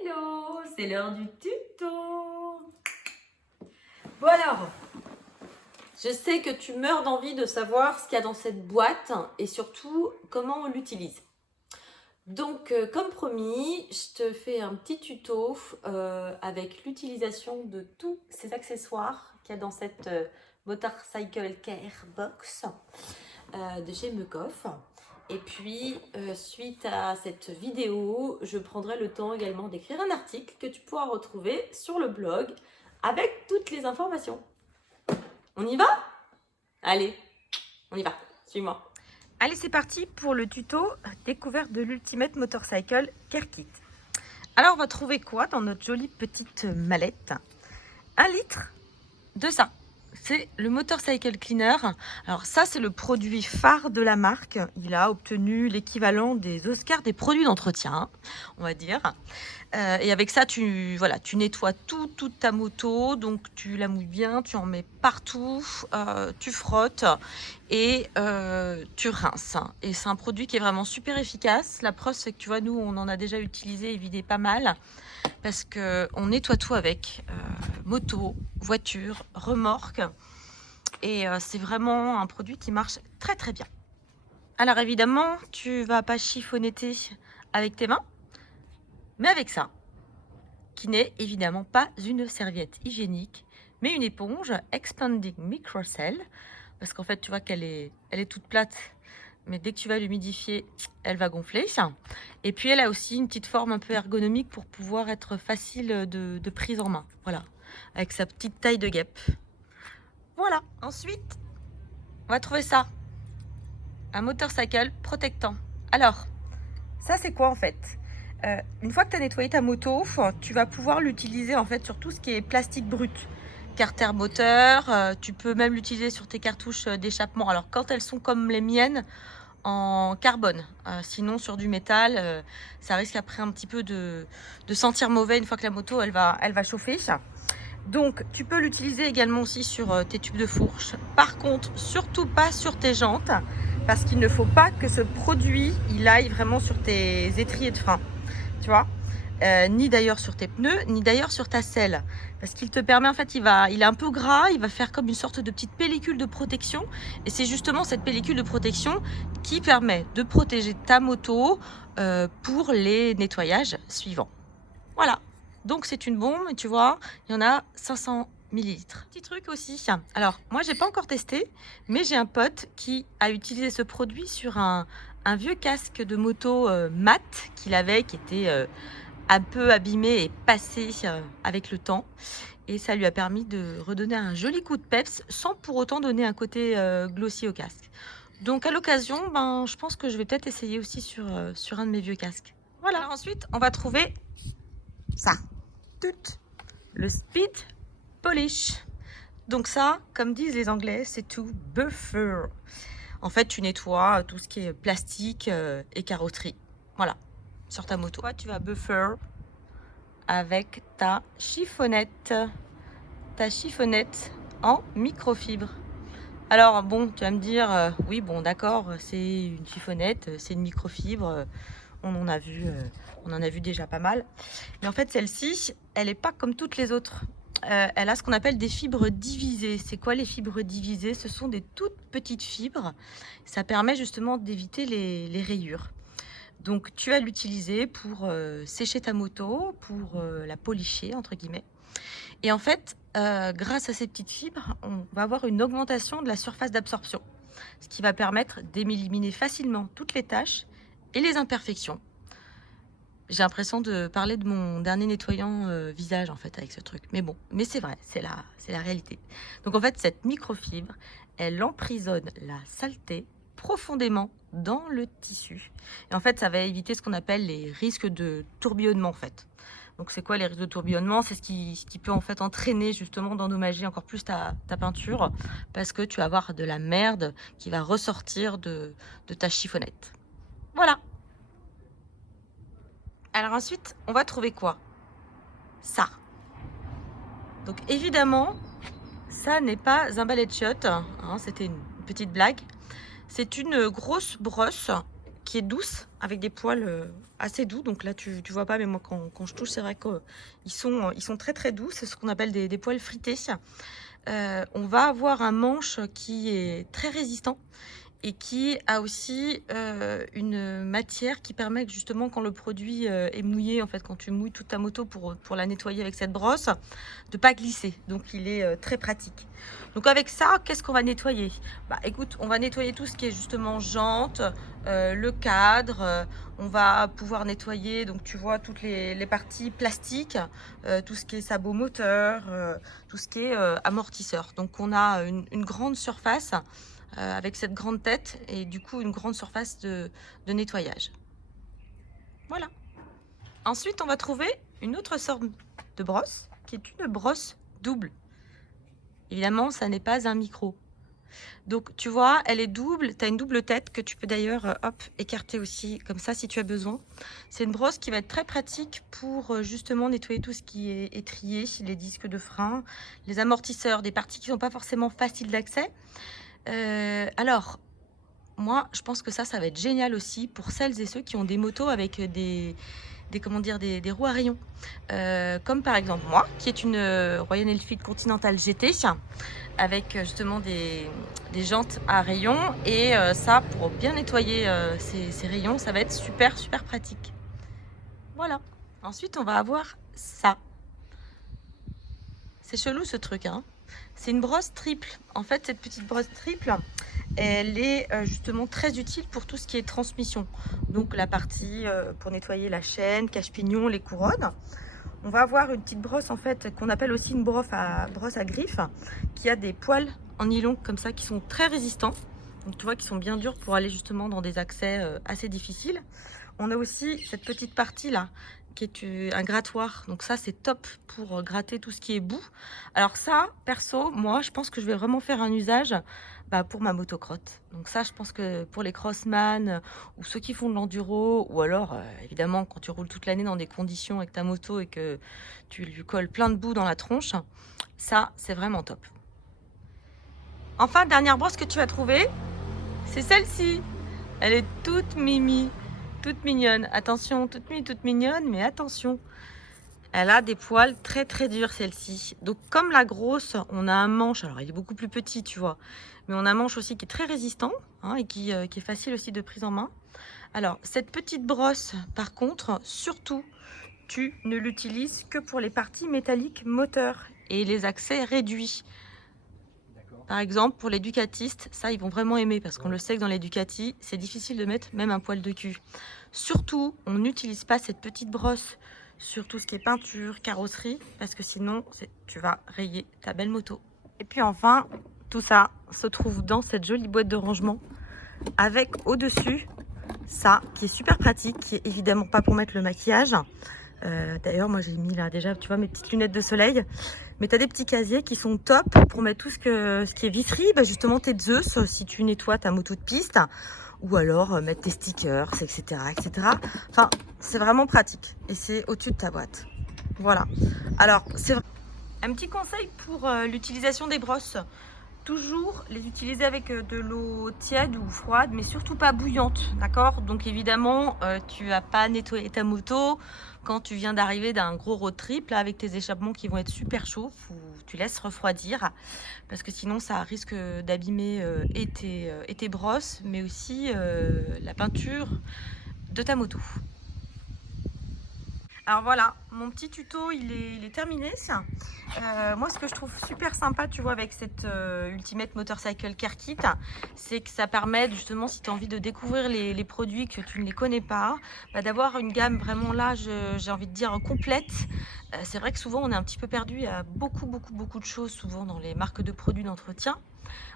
Hello, c'est l'heure du tuto. Bon alors, je sais que tu meurs d'envie de savoir ce qu'il y a dans cette boîte et surtout comment on l'utilise. Donc, comme promis, je te fais un petit tuto avec l'utilisation de tous ces accessoires qu'il y a dans cette Motorcycle Care Box de chez Mecoff. Et puis, suite à cette vidéo, je prendrai le temps également d'écrire un article que tu pourras retrouver sur le blog avec toutes les informations. On y va? Allez, on y va, suis-moi. Allez, c'est parti pour le tuto découverte de l'Ultimate Motorcycle Care Kit. Alors, on va trouver quoi dans notre jolie petite mallette? 1 litre de ça. C'est le Motorcycle Cleaner. Alors ça, c'est le produit phare de la marque. Il a obtenu l'équivalent des Oscars des produits d'entretien, on va dire. Et avec ça, tu nettoies toute ta moto. Donc tu la mouilles bien, tu en mets partout, tu frottes et tu rinces. Et c'est un produit qui est vraiment super efficace. La preuve, c'est que tu vois, nous, on en a déjà utilisé et vidé pas mal. Parce qu'on nettoie tout avec moto, voiture, remorque. Et c'est vraiment un produit qui marche très très bien. Alors évidemment, tu vas pas chiffonnetter avec tes mains, mais avec ça, qui n'est évidemment pas une serviette hygiénique, mais une éponge Expanding Microcell. Parce qu'en fait, tu vois qu'elle est toute plate. Mais dès que tu vas l'humidifier, elle va gonfler. Et puis, elle a aussi une petite forme un peu ergonomique pour pouvoir être facile de prise en main. Voilà, avec sa petite taille de guêpe. Voilà. Ensuite, on va trouver ça. Un motorcycle protectant. Alors, ça, c'est quoi en fait? Une fois que tu as nettoyé ta moto, tu vas pouvoir l'utiliser en fait sur tout ce qui est plastique brut. Carter moteur, tu peux même l'utiliser sur tes cartouches d'échappement. Alors, quand elles sont comme les miennes, en carbone, sinon sur du métal ça risque après un petit peu de sentir mauvais une fois que la moto elle va chauffer. Donc tu peux l'utiliser également aussi sur tes tubes de fourche. Par contre, surtout pas sur tes jantes, parce qu'il ne faut pas que ce produit il aille vraiment sur tes étriers de frein, tu vois. Ni d'ailleurs sur tes pneus, ni d'ailleurs sur ta selle. Parce qu'il te permet, en fait, il est un peu gras, il va faire comme une sorte de petite pellicule de protection. Et c'est justement cette pellicule de protection qui permet de protéger ta moto pour les nettoyages suivants. Voilà, donc c'est une bombe, tu vois, il y en a 500 millilitres. Petit truc aussi, alors moi j'ai pas encore testé, mais j'ai un pote qui a utilisé ce produit sur un vieux casque de moto mat qu'il avait, qui était un peu abîmé et passé avec le temps, et ça lui a permis de redonner un joli coup de peps sans pour autant donner un côté glossy au casque. Donc à l'occasion, je pense que je vais peut-être essayer aussi sur un de mes vieux casques. Voilà. Alors ensuite, on va trouver ça, le Speed Polish. Donc ça, comme disent les Anglais, c'est to buffer. En fait, tu nettoies tout ce qui est plastique et carrosserie. Voilà, sur ta moto. Toi, tu vas buffer avec ta chiffonnette. Ta chiffonnette en microfibre. Alors bon, tu vas me dire, oui bon d'accord, c'est une chiffonnette, c'est une microfibre, on en a vu déjà pas mal. Mais en fait celle-ci, elle n'est pas comme toutes les autres. Elle a ce qu'on appelle des fibres divisées. C'est quoi les fibres divisées? Ce sont des toutes petites fibres. Ça permet justement d'éviter les rayures. Donc tu vas l'utiliser pour sécher ta moto, pour la policher entre guillemets. Et en fait, grâce à ces petites fibres, on va avoir une augmentation de la surface d'absorption, ce qui va permettre d'éliminer facilement toutes les taches et les imperfections. J'ai l'impression de parler de mon dernier nettoyant visage en fait avec ce truc. Mais bon, mais c'est vrai, c'est la réalité. Donc en fait, cette microfibre, elle emprisonne la saleté profondément dans le tissu. Et en fait, ça va éviter ce qu'on appelle les risques de tourbillonnement en fait. Donc c'est quoi les risques de tourbillonnement? C'est ce qui peut en fait entraîner justement d'endommager encore plus ta peinture, parce que tu vas avoir de la merde qui va ressortir de ta chiffonnette. Voilà. Alors ensuite, on va trouver quoi? Ça. Donc évidemment, ça n'est pas un balai de chiottes, hein, c'était une petite blague. C'est une grosse brosse qui est douce, avec des poils assez doux. Donc là, tu vois pas, mais moi, quand je touche, c'est vrai qu'ils sont très très doux. C'est ce qu'on appelle des poils frités. On va avoir un manche qui est très résistant et qui a aussi une matière qui permet que justement quand le produit est mouillé, en fait quand tu mouilles toute ta moto pour la nettoyer avec cette brosse, de pas glisser. Donc il est très pratique. Donc avec ça, qu'est-ce qu'on va nettoyer? Bah écoute, on va nettoyer tout ce qui est justement jante, le cadre, on va pouvoir nettoyer, donc tu vois, toutes les parties plastiques, tout ce qui est sabot moteur, tout ce qui est amortisseur. Donc on a une grande surface avec cette grande tête et du coup une grande surface de nettoyage. Voilà. Ensuite, on va trouver une autre sorte de brosse qui est une brosse double. Évidemment, ça n'est pas un micro. Donc tu vois, elle est double, tu as une double tête que tu peux d'ailleurs écarter aussi comme ça si tu as besoin. C'est une brosse qui va être très pratique pour justement nettoyer tout ce qui est étrié, les disques de frein, les amortisseurs, des parties qui ne sont pas forcément faciles d'accès. Alors, moi, je pense que ça va être génial aussi pour celles et ceux qui ont des motos avec des roues à rayons. Comme par exemple moi, qui est une Royal Enfield Continental GT, avec justement des jantes à rayons. Et ça, pour bien nettoyer ces rayons, ça va être super, super pratique. Voilà. Ensuite, on va avoir ça. C'est chelou ce truc, hein. C'est une brosse triple. En fait, cette petite brosse triple, elle est justement très utile pour tout ce qui est transmission. Donc la partie pour nettoyer la chaîne, cache-pignon, les couronnes. On va avoir une petite brosse en fait qu'on appelle aussi une brosse à griffes, qui a des poils en nylon comme ça qui sont très résistants. Donc tu vois, qui sont bien durs pour aller justement dans des accès assez difficiles. On a aussi cette petite partie là qui est un grattoir. Donc ça, c'est top pour gratter tout ce qui est boue. Alors ça, perso, moi, je pense que je vais vraiment faire un usage pour ma motocrotte. Donc ça, je pense que pour les crossman ou ceux qui font de l'enduro, ou alors, évidemment, quand tu roules toute l'année dans des conditions avec ta moto et que tu lui colles plein de boue dans la tronche, ça, c'est vraiment top. Enfin, dernière brosse que tu vas trouver, c'est celle-ci. Elle est toute mimi. Toute mignonne, attention, toute mignonne, mais attention, elle a des poils très très durs celle-ci. Donc comme la grosse, on a un manche, alors il est beaucoup plus petit tu vois, mais on a un manche aussi qui est très résistant et qui est facile aussi de prise en main. Alors cette petite brosse par contre, surtout, tu ne l'utilises que pour les parties métalliques moteurs et les accès réduits. Par exemple, pour les Ducatistes, ça, ils vont vraiment aimer parce qu'on le sait que dans les Ducati, c'est difficile de mettre même un poil de cul. Surtout, on n'utilise pas cette petite brosse sur tout ce qui est peinture, carrosserie, parce que sinon, tu vas rayer ta belle moto. Et puis enfin, tout ça se trouve dans cette jolie boîte de rangement avec au-dessus ça, qui est super pratique, qui est évidemment pas pour mettre le maquillage. D'ailleurs, moi j'ai mis là déjà, tu vois, mes petites lunettes de soleil. Mais tu as des petits casiers qui sont top pour mettre tout ce qui est visserie. Justement, tes Zeus, si tu nettoies ta moto de piste. Ou alors mettre tes stickers, etc. etc. Enfin, c'est vraiment pratique. Et c'est au-dessus de ta boîte. Voilà. Alors, c'est un petit conseil pour l'utilisation des brosses. Toujours les utiliser avec de l'eau tiède ou froide, mais surtout pas bouillante, d'accord? Donc évidemment, tu vas pas nettoyer ta moto quand tu viens d'arriver d'un gros road trip, là, avec tes échappements qui vont être super chauds, tu laisses refroidir, parce que sinon ça risque d'abîmer et tes brosses, mais aussi la peinture de ta moto. Alors voilà, mon petit tuto il est terminé. Moi ce que je trouve super sympa, tu vois, avec cette Ultimate Motorcycle Care Kit, c'est que ça permet justement, si tu as envie de découvrir les produits que tu ne les connais pas, d'avoir une gamme vraiment là, j'ai envie de dire complète. C'est vrai que souvent on est un petit peu perdu, il y a beaucoup de choses souvent dans les marques de produits d'entretien.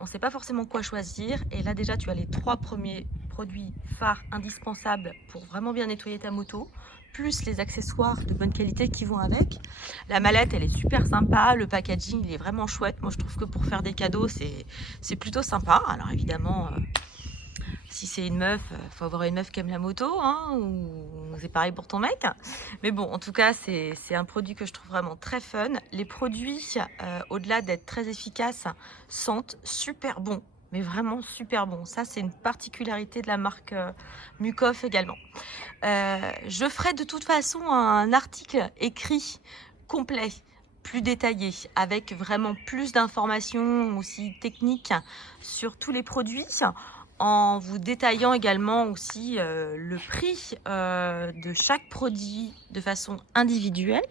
On ne sait pas forcément quoi choisir, et là déjà tu as les 3 premiers produits phares indispensables pour vraiment bien nettoyer ta moto, plus les accessoires de bonne qualité qui vont avec. La mallette, elle est super sympa, le packaging, il est vraiment chouette. Moi, je trouve que pour faire des cadeaux, c'est plutôt sympa. Alors évidemment, si c'est une meuf, faut avoir une meuf qui aime la moto, hein, ou c'est pareil pour ton mec. Mais bon, en tout cas, c'est un produit que je trouve vraiment très fun. Les produits, au-delà d'être très efficaces, sentent super bon. mais vraiment super bon. Ça, c'est une particularité de la marque Mucoff également. Je ferai de toute façon un article écrit complet, plus détaillé, avec vraiment plus d'informations aussi techniques sur tous les produits, en vous détaillant également aussi le prix de chaque produit de façon individuelle.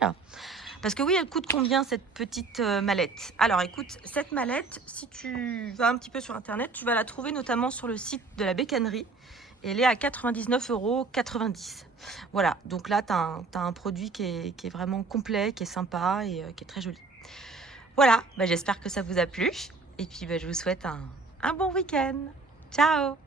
Parce que oui, elle coûte combien cette petite mallette? Alors écoute, cette mallette, si tu vas un petit peu sur internet, tu vas la trouver notamment sur le site de la bécannerie. Et elle est à 99,90 €. Voilà, donc là, tu as, un produit qui est vraiment complet, qui est sympa et qui est très joli. Voilà, bah, j'espère que ça vous a plu. Et puis bah, je vous souhaite un bon week-end. Ciao!